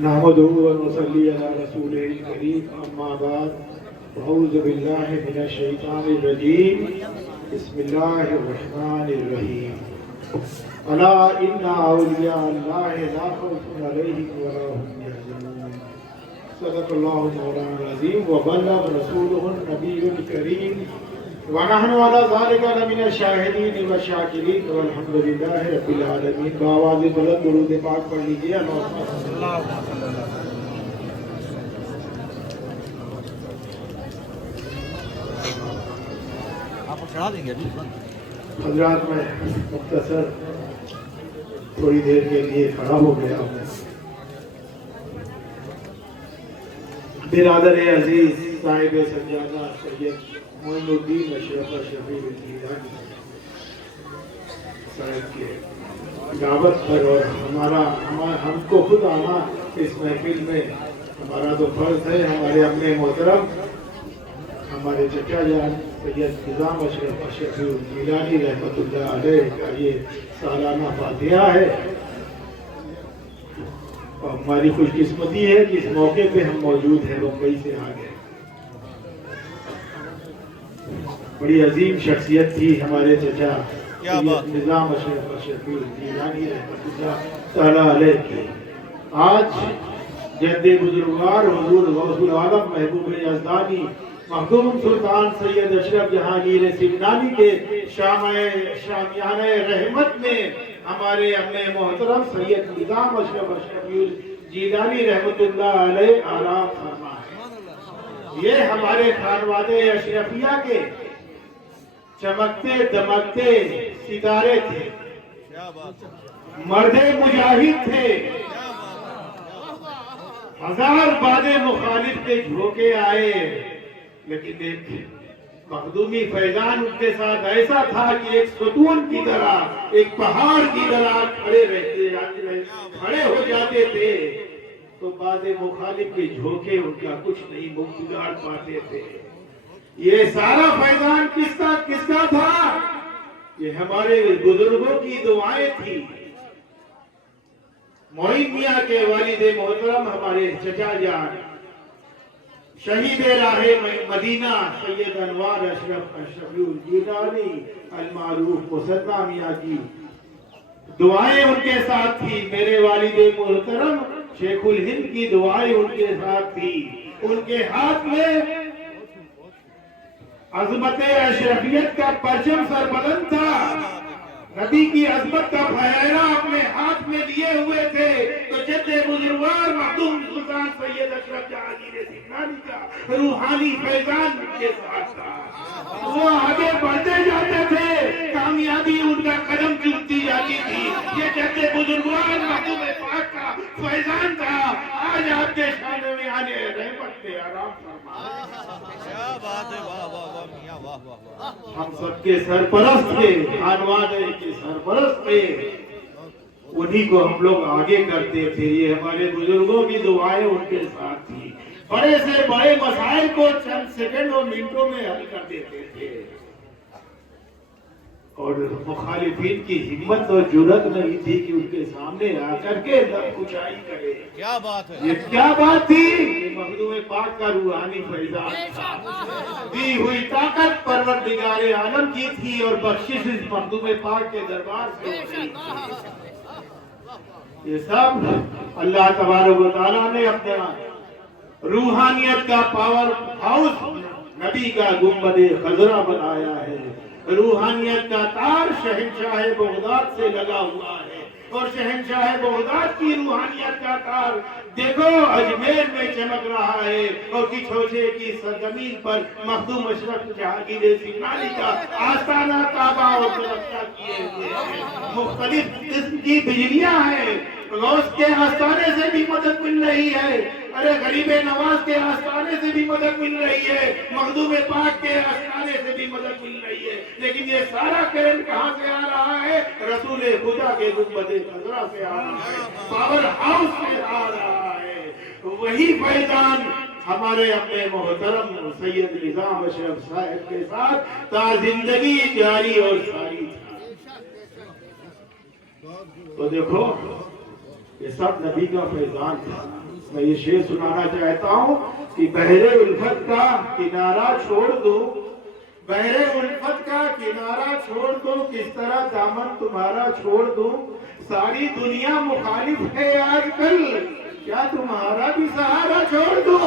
نحمدہ و نصلی علی رسولہ الکریم اما بعد اعوذ باللہ من الشیطان الرجیم بسم اللہ الرحمن الرحیم الا ان اولیاء اللہ لا خوف علیہم ولا هم یحزنون صدق اللہ مولانا العظیم وبلغ رسولہ النبی الکریم ونحن على ذلك لمن الشاہدین والشاکرین والحمد للہ رب العالمین. بآواز بلند درود پاک پڑھ لیجیے. آپ چڑھا دیں گے حضرات میں مختصر تھوڑی دیر کے لیے کھڑا ہو گیا ہوں. برادر عزیز صاحب سجادہ سید معین الدین اشرف شفیع الجیلانی صاحب کے دعوت پر اور ہم کو خود آنا اس محفل میں ہمارا تو فرض ہے. ہمارے اپنے محترم ہمارے چچا جان سید نظام اشرف شفیع الجیلانی رحمۃ اللہ علیہ کا یہ سالانہ فاتحہ ہے اور ہماری خوش قسمتی ہے کہ اس موقع پہ ہم موجود ہیں. بمبئی سے آ گئے. بڑی عظیم شخصیت تھی ہمارے چچا نظام اشرف شفیع الجیلانی رحمۃ اللہ تعالیٰ علیہ کی. آج جد بزرگوار حضور غوث العالم محبوب یزدانی مخدوم سلطان سید اشرف جہانگیر سمنانی کے شامیانہ رحمت میں ہمارے اپنے محترم سید نظام اشرف شفیع الجیلانی رحمۃ اللہ علیہ آرام فرما ہے. یہ ہمارے خانوادہ اشرفیہ کے چمکتے دمکتے ستارے تھے. مرد مجاہد تھے. ہزار بادے مخالف کے جھوکے آئے لیکن ایک مخدومی فیضان ان کے ساتھ ایسا تھا کہ ایک ستون کی طرح ایک پہاڑ کی طرح کھڑے ہو جاتے تھے تو بادے مخالف کے جھوکے ان کا کچھ نہیں بگاڑ پاتے تھے. یہ سارا فیضان کس کا تھا؟ یہ ہمارے بزرگوں کی دعائیں تھی. معین میاں کے والد محترم ہمارے چچا جان شہید راہ مدینہ سید انوار اشرف شفیع الجیلانی المعروف مسنہ میاں کی دعائیں ان کے ساتھ تھی. میرے والد محترم شیخ الہند کی دعائیں ان کے ساتھ تھی. ان کے ہاتھ میں عظمت اشرفیت کا پرچم سربلند تھا. نبی کی عظمت کا پھیرا اپنے ہاتھ میں لیے ہوئے تھے. تو جد بزرگوار مخدوم سلطان سید اشرف جہانگیر سمنانی کا روحانی فیضان ان کے ساتھ تھا. وہ آگے بڑھتے جاتے تھے. کامیابی ان کا قدم چومتی جاتی تھی. یہ جد بزرگوار مخدوم پاک کا فیضان تھا. آج آپ کے شانے میں آنے رحمت پہ آرام فرما. کیا بات ہے. واہ واہ واہ میاں واہ واہ واہ. ہم سب کے سرپرست تھے. خانوادے کے سرپرست تھے. انہی کو ہم لوگ آگے کرتے تھے. یہ ہمارے بزرگوں کی دعائیں ان کے ساتھ تھی. بڑے سے بڑے مسائل کو چند سیکنڈ اور منٹوں میں حل کر دیتے تھے اور مخالفین کی ہمت اور جرأت نہیں تھی کہ ان کے سامنے آ کر کے کچائی کرے. کیا بات ہے. یہ کیا بات تھی؟ یہ مخدوم پاک کا روحانی فیضان تھا. دی ہوئی طاقت پروردگار عالم کی تھی اور بخشش اس مخدوم پاک کے دربار سے ہو رہی تھی. یہ سب اللہ تبارک و تعالیٰ نے اپنے روحانیت کا پاور ہاؤس نبی کا گنبد خضرا بنایا ہے. روحانیت کا تار شہنشاہ بغداد سے لگا ہوا ہے اور شہنشاہ بغداد کی روحانیت کا تار دیکھو اجمیر میں چمک رہا ہے اور کچھوچے کی سرزمین پر مخدوم اشرف جہانگیر سمنانی کا آستانہ کعبہ اور ترقہ کیے ہوئے ہیں. مختلف قسم کی بجلیاں ہیں. غوث کے آستانے سے بھی مدد مل رہی ہے. ارے غریب نواز کے آستانے سے بھی مدد مل رہی ہے. مخدوم پاک کے آستانے سے بھی مدد مل رہی ہے. لیکن یہ سارا کرن کہاں سے آ رہا ہے؟ رسول خدا کے گنبد خضرا سے آ رہا ہے. پاور ہاؤس سے آ رہا ہے. وہی فیضان ہمارے اپنے محترم سید نظام اشرف صاحب کے ساتھ تا زندگی جاری اور ساری تھا. تو دیکھو یہ سب نبی کا فیضان تھا. میں یہ شعر سنانا چاہتا ہوں کہ بحر الفت کا کنارہ چھوڑ دو، بحر الفت کا کنارہ چھوڑ دو، کس طرح دامن تمہارا چھوڑ دو. ساری دنیا مخالف ہے آج کل، کیا تمہارا بھی سہارا چھوڑ دو.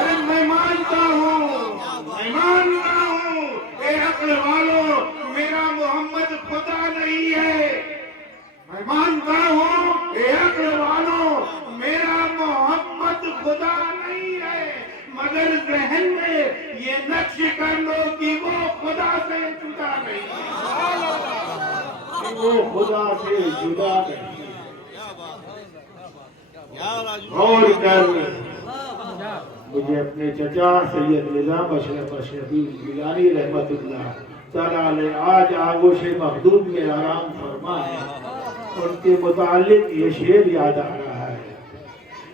ارے میں مانتا ہوں، میں مانتا ہوں اے عقل والوں، میرا محمد خدا نہیں ہے. میں مانتا ہوں اے عقل والوں، میرا محمد خدا نہیں ہے، مگر ذہن میں یہ نقش کر لو کہ وہ خدا سے جدا نہیں، وہ خدا سے جدا نہیں. غور کر مجھے اپنے چچا سید نظام اشرف اشرفی گیلانی رحمت اللہ تعالیٰ علیہ آج آغوش مخدوم میں آرام فرما ہے، ان کے متعلق یہ شعر یاد آ رہا ہے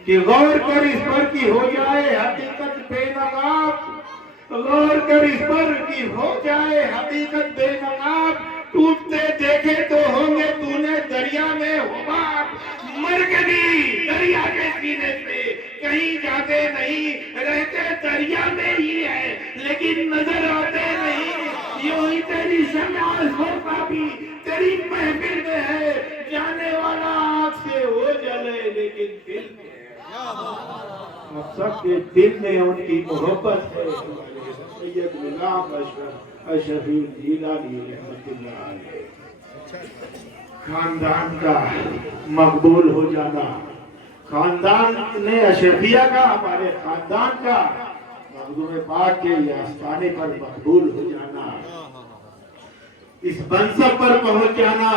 کہ غور کر اس پر کی ہو جائے حقیقت بے نقاب، غور کر اس پر کی ہو جائے حقیقت بے نقاب. ٹوٹتے دیکھے تو ہوں گے تو نے دریا میں حباب، مرگ بھی دریا کے سینے سے کہیں جاتے نہیں، رہتے دریا میں ہی ہے لیکن نظر آتے نہیں. یوں ہی تیری شمع سوتا بھی تیری محفل میں ہے، جانے والا آنکھ سے وہ جلے لیکن دل میں ہے. اب سب کے دل میں ان کی محبت ہے. سید نظام اشرفی گیلانی رحمت اللہ علیہ. خاندان کا مقبول ہو جانا، خاندان نے اشرفیہ کا، ہمارے خاندان کا مخدوم پاک کے آستانے پر مقبول ہو جانا، اس منصب پر پہنچ جانا.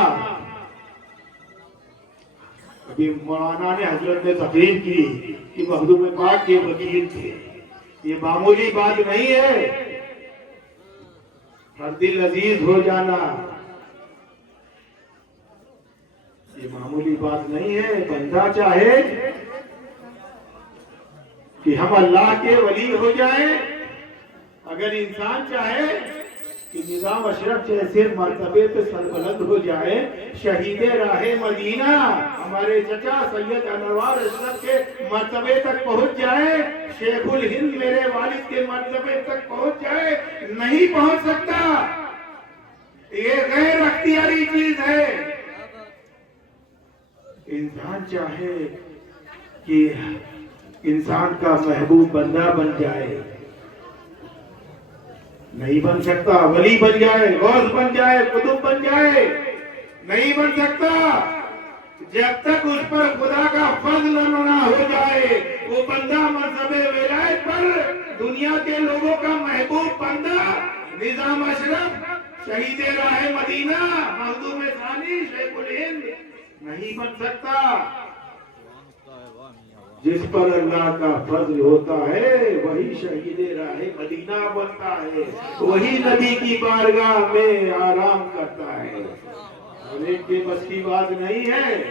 ابھی مولانا نے حضرت نے تقریر کی کہ مخدوم پاک کے وکیل تھے. یہ معمولی بات نہیں ہے، ہر دل عزیز ہو جانا یہ معمولی بات نہیں ہے. بندہ چاہے کہ ہم اللہ کے ولی ہو جائیں، اگر انسان چاہے کہ نظام اشرف جیسے مرتبے پہ سربلند ہو جائے، شہید راہ مدینہ ہمارے چچا سید انوار اشرف کے مرتبے تک پہنچ جائے، شیخ الہند میرے والد کے مرتبے تک پہنچ جائے، نہیں پہنچ سکتا. یہ غیر اختیاری چیز ہے. انسان چاہے کہ انسان کا محبوب بندہ بن جائے، نہیں بن سکتا. ولی بن جائے، غوث بن جائے، قطب بن جائے، نہیں بن سکتا جب تک اس پر خدا کا فضل نہ ہو جائے. وہ بندہ منصب ولایت پر دنیا کے لوگوں کا محبوب بندہ نظام اشرف شہید راہ مدینہ مخدوم ثانی شیخ الہند نہیں بن سکتا. جس پر اللہ کا فضل ہوتا ہے وہی شہید راہ مدینہ بنتا ہے، وہی نبی کی بارگاہ میں آرام کرتا ہے. اور ایک کے بس کی بات نہیں ہے.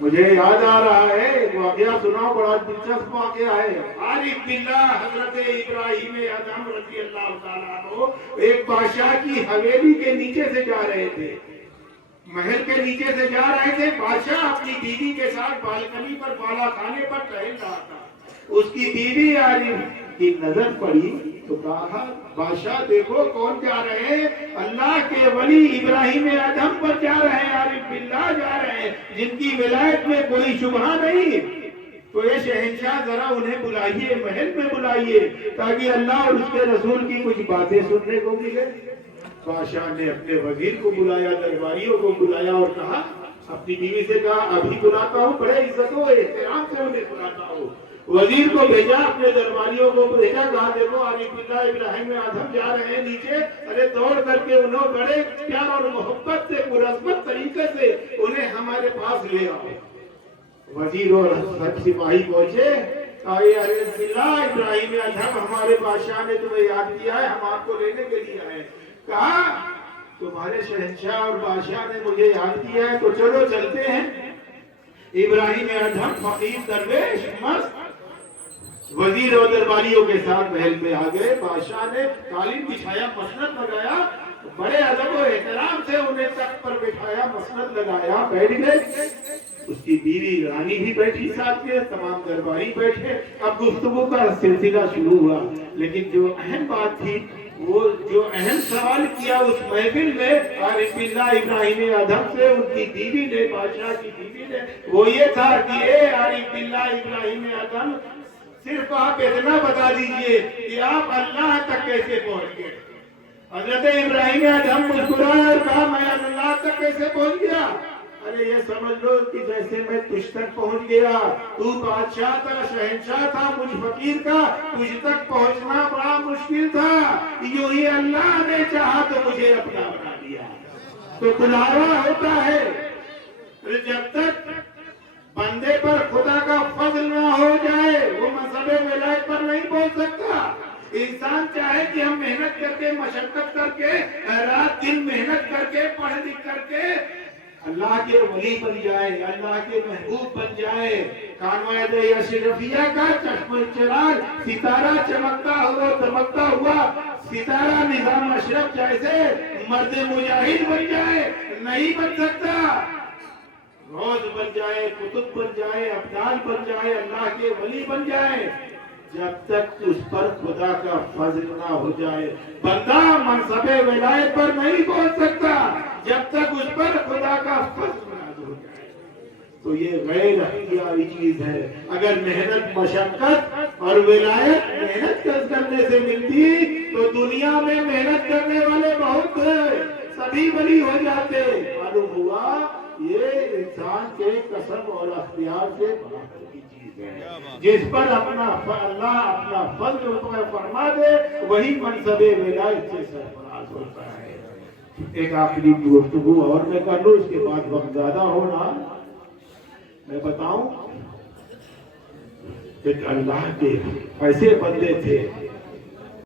مجھے یاد آ رہا ہے واقعہ سنا، بڑا دلچسپ واقعہ ہے. عارف باللہ حضرت ابراہیم ادھم رضی اللہ تعالیٰ عنہ ایک بادشاہ کی حویلی کے نیچے سے جا رہے تھے، محل کے نیچے سے جا رہے تھے. بادشاہ اپنی بیوی کے ساتھ بالکنی پر بالا خانے پر ٹہل رہا تھا. اس کی بیوی عارف کی نظر پڑی تو کہا بادشاہ دیکھو کون جا رہے ہیں، اللہ کے ولی ابراہیم ادھم پر جا رہے ہیں، عارف باللہ جا رہے ہیں جن کی ولایت میں کوئی شبہ نہیں. تو یہ شہنشاہ ذرا انہیں بلائیے، محل میں بلائیے تاکہ اللہ اور اس کے رسول کی کچھ باتیں سننے کو ملے. بادشاہ نے اپنے وزیر کو بلایا، درباریوں کو بلایا اور کہا، اپنی بیوی سے کہا ابھی بلاتا ہوں، بڑے عزت و احترام سے انہیں بلاتا ہوں. وزیر کو بھیجا، اپنے درباریوں کو بھیجا، کہا دیکھو عارف باللہ ابراہیم ادھم جا رہے ہیں نیچے. ارے دوڑ کر کے انہوں بڑے پیار اور محبت سے پرعزمت طریقے سے انہیں ہمارے پاس لے آؤ. وزیر اور سپاہی پہنچے، کہا عارف باللہ ابراہیم ادھم ہمارے بادشاہ نے تمہیں یاد کیا ہے، ہم آپ کو لینے کے لیے آئے. کہا تمہارے شہنشاہ اور بادشاہ نے مجھے یاد کیا ہے تو چلو چلتے ہیں. ابراہیم ادھم فقیر درویش مست وزیر اور درباریوں کے ساتھ محل میں آ گئے. بادشاہ نے قالین بچھایا، مسند لگایا، بڑے ادب و احترام سے انہیں تخت پر بٹھایا، مسند لگایا، بیٹھ گئے۔ اس کی بیوی رانی بھی بیٹھی ساتھ میں، تمام درباری بیٹھے۔ اب گفتگو کا سلسلہ شروع ہوا، لیکن جو اہم بات تھی، وہ جو اہم سوال کیا اس محفل میں عارف باللہ ابراہیم ادھم سے ان کی بیوی نے، بادشاہ کی بیوی نے، وہ یہ تھا کہ اے عارف باللہ ابراہیم ادھم، صرف آپ اتنا بتا دیجئے کہ آپ اللہ تک کیسے پہنچ گئے۔ حضرت ابراہیم ادھم مسکرائے اور کہا میں اللہ تک کیسے پہنچ گیا؟ ارے یہ سمجھ لو کہ جیسے میں تجھ تک پہنچ گیا، تو بادشاہ تھا، شہنشاہ تھا، مجھ فقیر کا تجھ تک پہنچنا بڑا مشکل تھا، یوں ہی اللہ نے چاہا تو مجھے اپنا بنا دیا۔ تو بلاوا ہوتا ہے، جب تک بندے پر خدا کا فضل نہ ہو جائے وہ منصب ولایت پر نہیں پہنچ سکتا۔ انسان چاہے کہ ہم محنت کر کے، مشقت کر کے، رات دن محنت کر کے، پڑھ لکھ کر کے اللہ کے ولی بن جائے، اللہ کے محبوب بن جائے، کانوائے اشرفیہ کا چشم چراغ ستارہ چمکتا ہوا دمکتا ہوا ستارہ نظام اشرف جیسے مرد مجاہد بن جائے، نہیں بن سکتا۔ روز بن جائے، کتب بن جائے، ابدال بن جائے، اللہ کے ولی بن جائے، جب تک اس پر خدا کا فضل نہ ہو جائے بندہ منصب ولایت پر نہیں پہنچ سکتا، جب تک اس پر خدا کا فضل نہ ہو جائے۔ تو یہ غیر اختیاری چیز ہے۔ اگر محنت، مشقت اور ولایت محنت کرنے سے ملتی تو دنیا میں محنت کرنے والے بہت ہیں، سبھی ولی ہو جاتے۔ معلوم ہوا یہ انسان کے قسم اور اختیار سے برابر کی چیز ہے۔ جس پر اللہ اپنا فضل فرما دے وہی منصب ولایت سے سرفراز ہوتا ہے۔ ایک آخری گفتگو اور میں کر لوں، اس کے بعد وقت زیادہ ہونا۔ میں بتاؤں، ایک اللہ کے ایسے بندے تھے